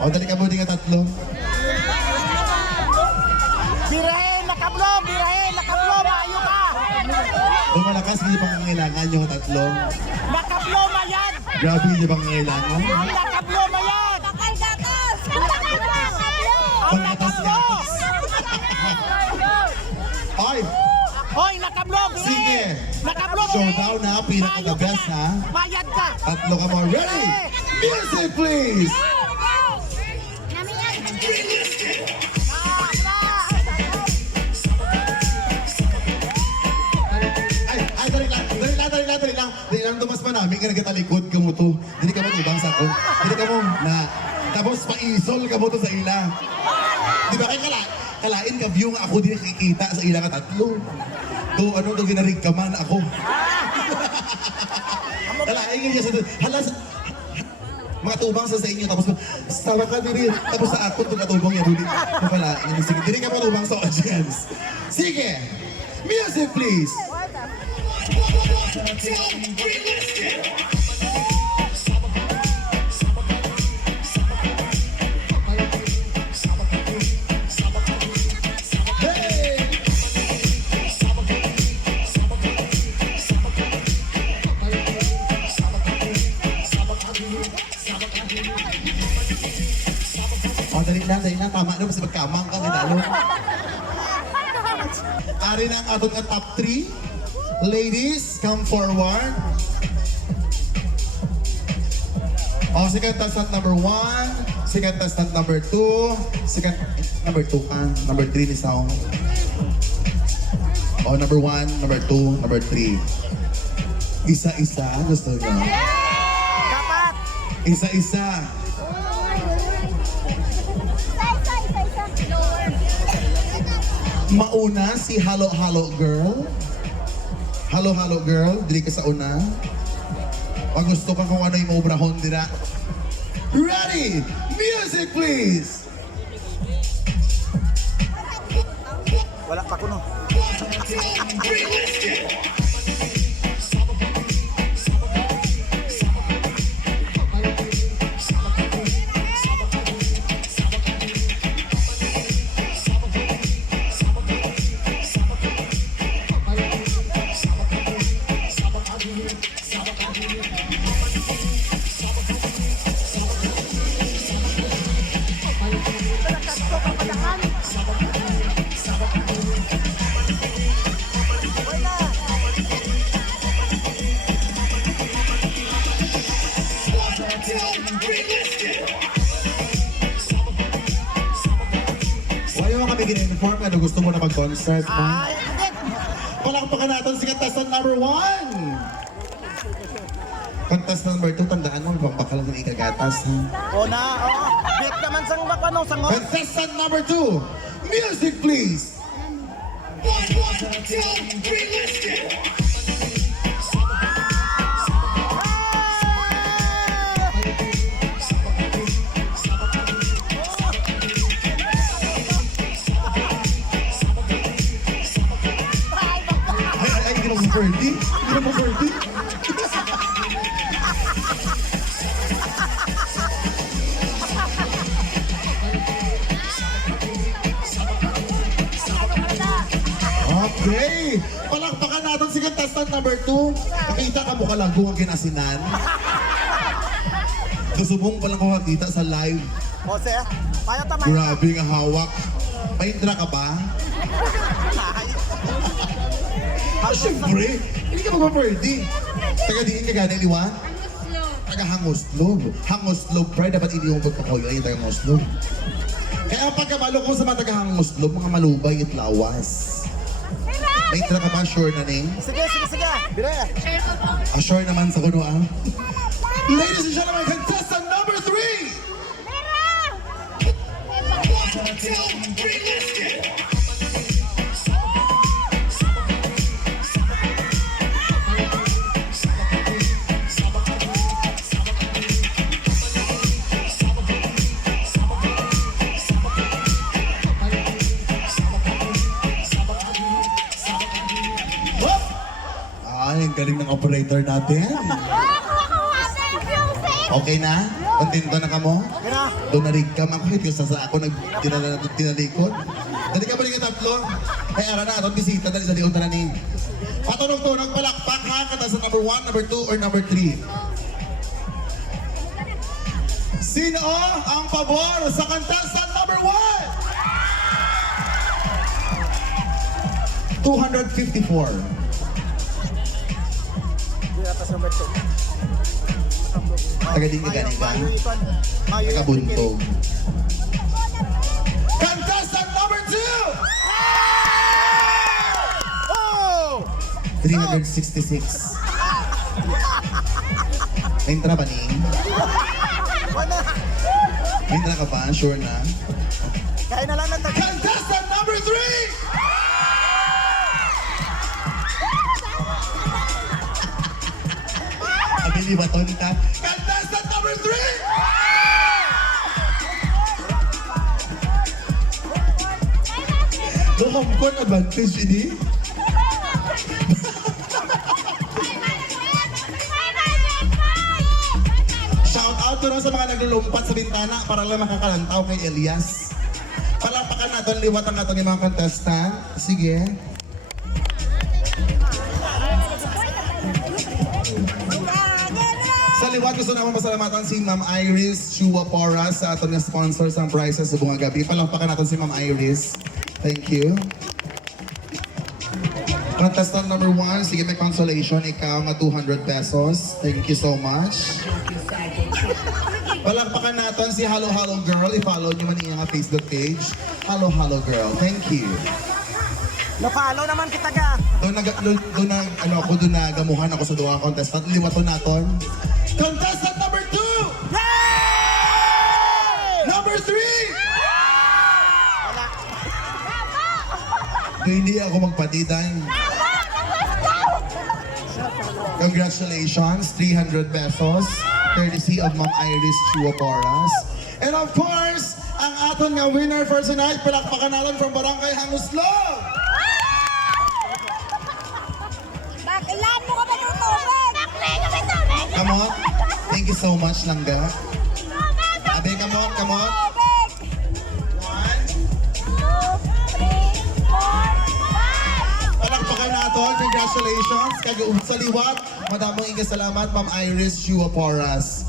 O, dali ka muna nga tatlo. Birahin, nakablo, maayo ka. Lumalakas, hindi pang kailangan yung tatlo. Nakablo, mayan. Grabe, hindi pang kailangan. Nakablo, mayan. Bakal gatas! Ang nakablo. Ay, Hoy, nakablo, birahin. sige. Nakablo, Showdown na, pinaka-the best ha. Bayad ka. Tatlo ka mo. Ready? Music, please! Dali lang, tumas pa namin, ka nagkatalikod ka mo to. Dili ka mo ibang sa ako. Dili ka mo na, tapos paisol ka mo to sa ila. Di ba kaya kalain ka view nga ako din nakikita sa ila ka tatlo. To ano to ginarig ka man ako. Kalain nga niya sa halas mga tubang sa inyo tapos sawa ka din tapos sa ako to katubang yan dili. Pala, sige, dili ka mo tubang sa audience. Sige. Music please. Dali lang, tama na, kasi magkamang ka, kinalo. Ari na ang atong nga top 3. Ladies, come forward. O, si contestant number 1, si contestant number 2, si number 2 ka, number 3 ni Sao. O, number 1, number 2, number 3. Isa-isa, gusto nyo? Dapat. Isa-isa. Mauna si Halo Halo Girl. Halo Halo Girl, dili ka sa una. Pag gusto ka kung ano yung obrahon dira. Ready? Music please! Wala pa kuno. Inform ano gusto mo na mag-concert mo? Ay, Palakpakan natin si contestant number 1! Contestant number 2, tandaan mo, ibang bakal ng ikagatas ha? o na, o. Bet naman sang bakano, sang o. Contestant number 2, music please! 1, 2, 3, let's get it! Birdie? Hindi na mo birdie? Okay! Palakpakan natin si contestant number 2. Nakita ka mo kalagong ang kinasinan. Susubong pa lang ko makita sa live. Jose, payo tamay. Grabe nga hawak. Paindra ka ba? Siyempre, hindi ka magpa-birthday. Taga-diin ka gana, Liwan? Taga-Hangoslob. Hangoslob, pride, dapat hindi mo pagpakoyo ay taga-Hangoslob. Kaya pagkamalo ko sa mga taga-Hangoslob, mga malubay at lawas. May tira ka ba? Sure na name? Sige. Bire. Sure naman sa kuno ah. Ladies and gentlemen, contestant number 3! 1, 2, 3, let's get it! Ay, ang galing ng operator natin. Okay na? Kontento na ka mo? Gira. Doon na rin ka, makakit yung sa ako tinalikod. Dali ka ba rin tatlo? Ay, ara na, atong bisita, dali sa liyon na ni. Patunog-tunog, palakpak ha, kata sa number 1, number 2, or number 3. Sino ang pabor sa contestant number 1? 254. Di atas number 2. Tagading ka ganing ka. Nakabuntog. Contestant number 2! Oh! 366. Entra ba ni? Wala. Entra ka ba? Sure na? Kaya na lang ng tag... Contestant number 3! Abili ba to ka? Contestant number 3! Lumamkon advantage ini. Shout out to na sa mga naglulumpat sa bintana para lang makakalantaw kay Elias. Palapakan natin, liwatan natin yung mga contestant. Sige. Sa liwat, gusto naman pasalamatan si Ma'am Iris Chua Porras sa ating sponsor sa prizes sa buong gabi. Palapakan natin si Ma'am Iris. Thank you. Contestant number 1, sige may consolation, ikaw nga 200 pesos. Thank you so much. Palakpakan natin si Hello Hello Girl. I-follow nyo man iyang Facebook page. Hello Hello Girl. Thank you. Na-follow naman kita ka. Doon na gamuhan ako sa duwa contestant. Liwaton natin. Contestant number 2! Yay! Number 3! Wala. Hindi ako magpatitan. Congratulations, 300 pesos. Courtesy of Ma'am Iris Chua Porras. And of course, ang aton nga winner for tonight, palakpakan natin from Barangay Hanguslog. Ilan mo kami ng tubig? Bakli kami tubig! Come on. Thank you so much, Langga. Abe, come on, come on. Tubig! 1. 2, 3, 4, 5! Palakpakan natin. Congratulations. Kag sa liwat, madamong salamat, Ma'am Iris Chua Porras.